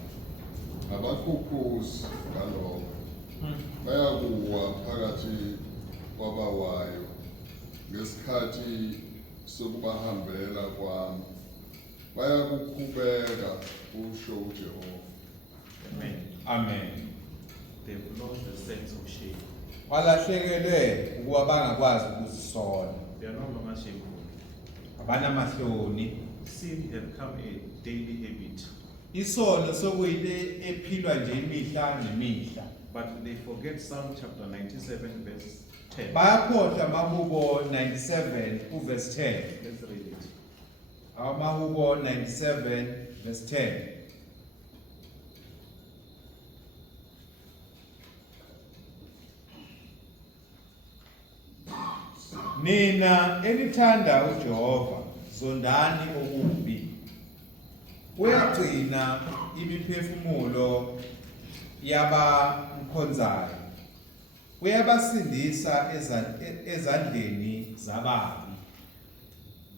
abakhuphuzi ngalokho. Bayakuwa phakathi kwabawayo ngesikhathi sokubahambela kwami. Bayakukhubeka usho uJehova. Amen. Amen. They've lost the sense of shame. Walahlekelwe ukuba bangakwazi ukuzisola. They are no longer shameful. Abanamahloni. Sin has become a daily habit. Isono sokuyile ephilwa nje imihla nemihla. But they forget Psalm chapter 97 verse 10. Bayakhohlwa Mahubo 97 verse 10. Let's read it. Mahubo 97 verse 10. Nina elithanda uJehova zondani okubi. Uyagcina imiphefumulo yabamkhonzayo. Uyabasindisa ezandleni zababi.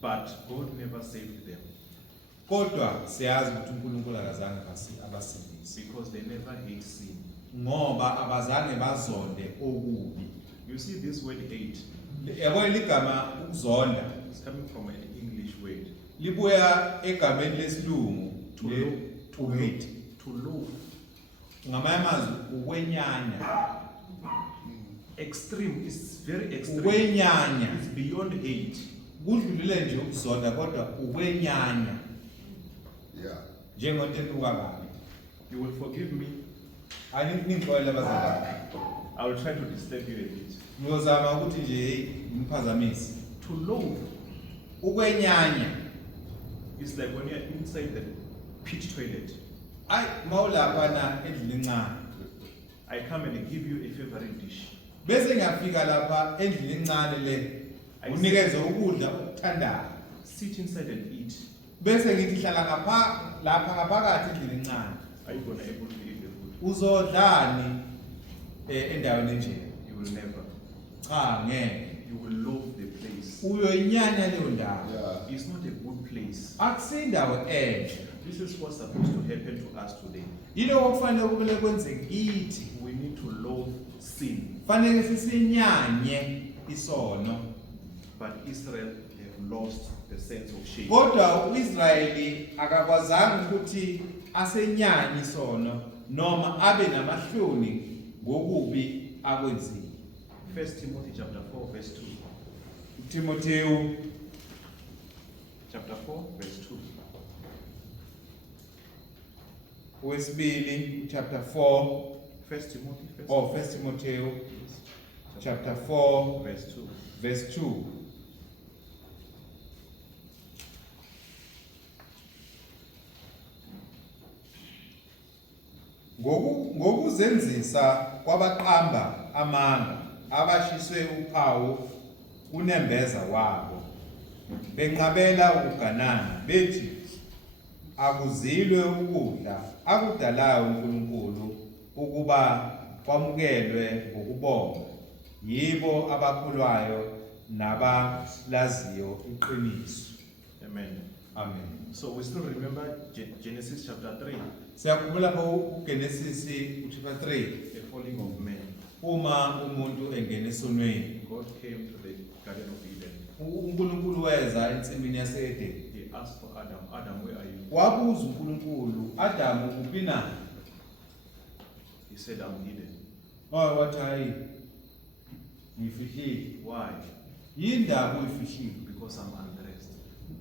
But God never saved them Kodwa siyazi ukuthi uNkulunkulu akazange abasindise because they never hate sin. ngoba abazange bazonde okubi. You see this word hate Yabona ligama ukuzonda is coming from an English word. libuya egameni lesilungu to hate. To loathe. Ngamanye amazwi ukwenyanya. Extreme is very extreme. Ukwenyanya It's beyond hate. kudlulile nje ukuzonda kodwa ukwenyanya Yeah. njengoteluka kabi. You will forgive me. Aningixolele abazali. I will try to disturb you a bit. Ngizama ukuthi nje ngiphazamise. To loathe Ukwenyanya is like when you're inside the pit toilet. mawulapha na endlini encane. I come and give you a favorite dish. Bese ngiyafika lapha endlini encane le unikeze ukudla okuthandayo. Sit inside and eat. Bese ngithi hlala lapha ngaphakathi endlini encane. Are you going to able to eat the food? Uzodlani endaweni enje? You will never. Cha ngeke. You will loathe the place. Uyoyinyanya leyo ndawo. Yeah. It's not a good place. Akusindawo enhle. This is what's supposed to happen to us today. Yilo okufanele kumele kwenze kithi. We need to loathe sin. Fanele sisinyanye isono. But Israel have lost the sense of shame. Kodwa uIsrayeli akakwazanga ukuthi asenyanye isono noma abe namahloni ngokubi akwenzile. 1 Timothy chapter 4 verse 2. Timotheo Chapter 4 verse 2. wesibili chapter 4 1 Timothy or 1 Timotheo chapter 4 verse 2. verse 2. Ngokuzenzisa kwabaqamba amanga abashiswe uphawu kunembeza wabo benqabela ukuganana bethi akuzilwe ukudla akudalayo uNkulunkulu ukuba kwamukelwe ngokubonga yibo abakholwayo nabalaziyo iqiniso. Amen. Amen. So we still remember Genesis chapter 3, Siyakhumbula uGenesis chapter 3 the falling of man. uma umuntu engena esonweni God came to the Garden of Eden. uNkulunkulu weza ensimini yase-Edeni. He asked for Adam, Adam, where are you? Wabuza uNkulunkulu, Adamu kuphi na? He said, I'm hidden. Wathi hayi ngifihliwe. Why? Yindaba uyifihliwe. Because I'm undressed.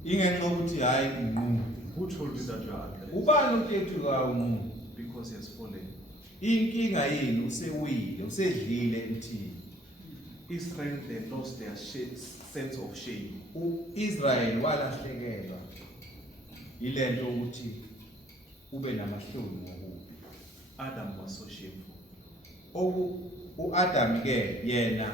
Ingenxa ukuthi hayi inqunu. Who told you that you are undressed? Ubani utethu kaunqunu? Because he has fallen. Inkinga yini usewile, usedlile emthini. Israel, they lost their sense of shame. uIsrael walahlekelwa ilento ukuthi ube namahloni ngokubi. Adam was so shameful. uAdam ke yena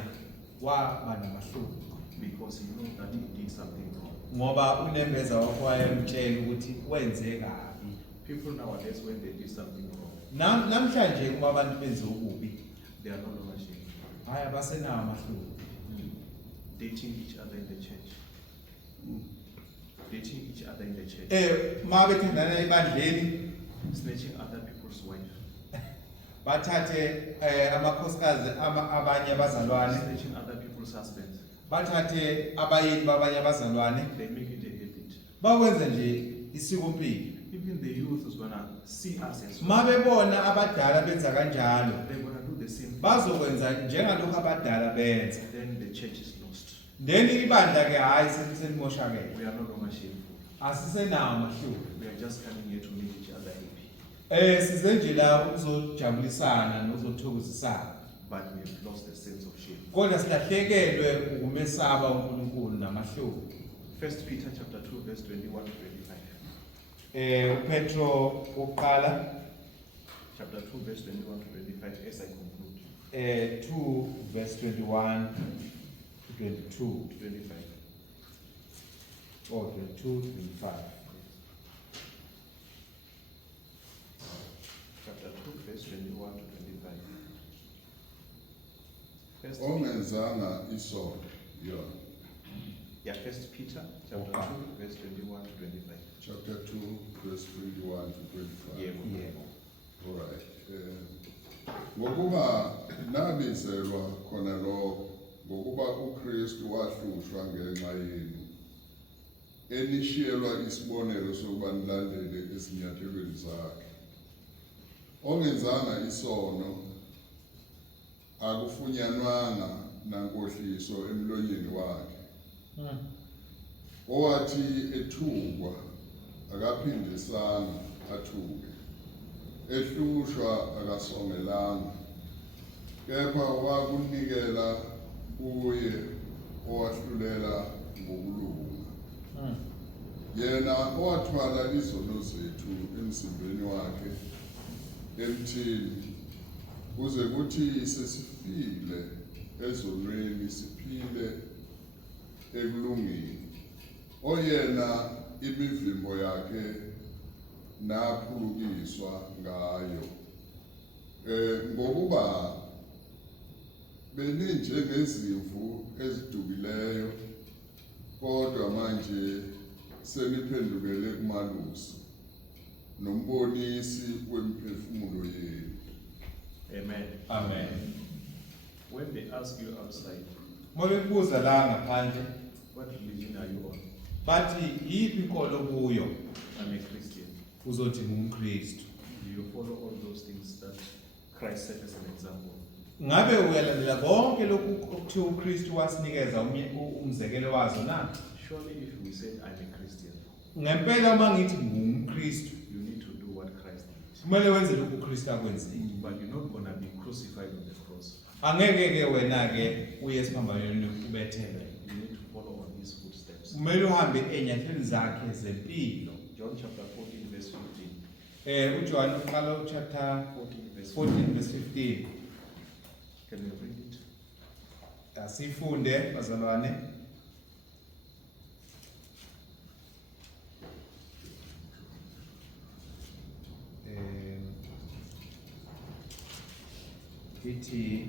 waba namahloni Because he knew that he did something wrong. ngoba unembeza wakhe wayemtshela ukuthi wenze kabi. People nowadays, when they do something wrong, Namhlanje uma abantu benze ukubi they are no longer shameful. haya basenawo amahloni. Dating each other in the church. Dating each other in the church. Uma bethandana ebandleni Snatching other people's wife. bathathe amakhosikazi abanye abazalwane, Snatching other people's husbands. bathathe abayeni babanye abazalwane, They make it a habit. bakwenze nje isikompilo. Even the youth is gonna see us as well. Uma bebona abadala benza kanjalo They're gonna do the same thing. bazokwenza njengalokho abadala benza. Then the church is lost. Then ibandla ke hayi selimoshakele. We are no longer shameful. Asisenawo amahloni. We are just coming here to make each other happy. Size nje la ukuzojabulisana nozothokozisana. But we have lost the sense of shame. Kodwa silahlekelwe ukumesaba uNkulunkulu namahloni. 1 Peter chapter 2, verse 21 to 25. uPetro oqala Chapter 2, verse 21 to 25, as I conclude. 2 verse 21 to 22 To 25. or 22 25. Chapter 2, verse 21 to 25. First Peter, ongenzanga isono yona. yeah, 1 Peter chapter 2, verse 21 to 25. Chapter 2 verse 21 to 25. Yebo. Yebo. All right. Ngokuba nabizelwa khona lokho ngokuba uKristu wahlushwa ngenxa yenu enishiyelwa isibonelo sokuba nilandele esinyathelweni zakhe ongenzanga isono akufunyanwanga nankohliso emlonyeni wakhe owathi ethukwa akaphindisanga athuke ehlushwa akasongelanga kepha wakunikela kuye owahlulela ngokulunga yena owathwala izono zethu emzimbeni wakhe emthini kuze kuthi sesifile ezonweni siphile ekulungeni oyena imivimbo yakhe naphulukiswa ngayo ngokuba beninjengezimvu ezidukileyo kodwa manje seniphendukele kumalusi nombonisi wemphefumulo yenu. Amen. Amen. When they ask you outside, Mobebuza la ngaphandle what religion are you on? bathi yiphi inkolo kuyo, I'm a Christian. uzothi ngumKristu. Do you follow all those things that Christ set as an example? Ngabe uyalandela konke lokhu okuthiwa uKristu wasinikeza umzekelo wazo na? Surely if we said I'm a Christian, Ngempela uma ngithi ngumKristu you need to do what Christ did. kumele wenze lokhu uKristu akwenzile. But you're not going to be crucified on the cross. Angeke ke wena ke uye esiphambanweni ubethelwe. You need to follow on his footsteps. Kumele uhambe enyatheni zakhe zempilo. John chapter 14, verse 15. uJohn uqala chapter 14, verse 14 verse 15. Can we read it? Asifunde bazalwane. ithi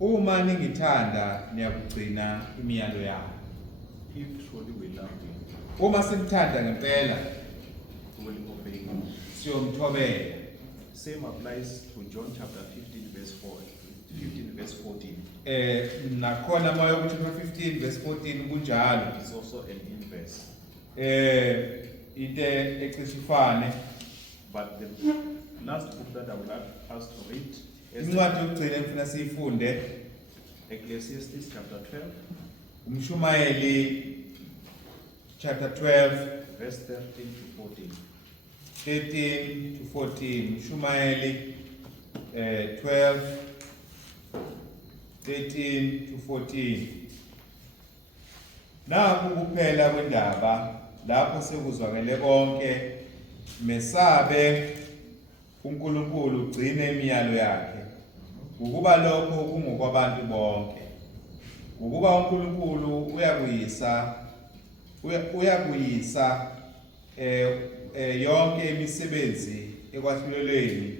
uma ningithanda niyakugcina imiyalo yami. If truly we love him, Uma simthanda ngempela we will obey him. siyomthobela. Same applies to John chapter 15 verse 4, 15 verse 14. Nakhona moya ukuthi 15 verse 14 kunjalo. It's also an inverse. Into ecisifane. But the last book that I would like us to read is Incwadi yokugcina emfuna siyifunde Ecclesiastes chapter 12, umshumayeli chapter 12 verse 13 to 14. 13 to 14. Mshumayeli 12 13 to 14. Naku kuphela kwendaba lapho sekuzwakele konke, mesabe uNkulunkulu ugcine imiyalo yakhe. Ukuba lokho kungokwabantu bonke. Ukuba uNkulunkulu uyakuyisa yonke imisebenzi ekwahlulelweni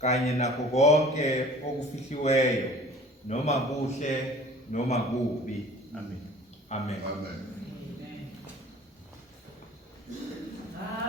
kanye nakho konke okufihliweyo, noma kuhle noma kubi. Amen. Amen. Amen. Ah.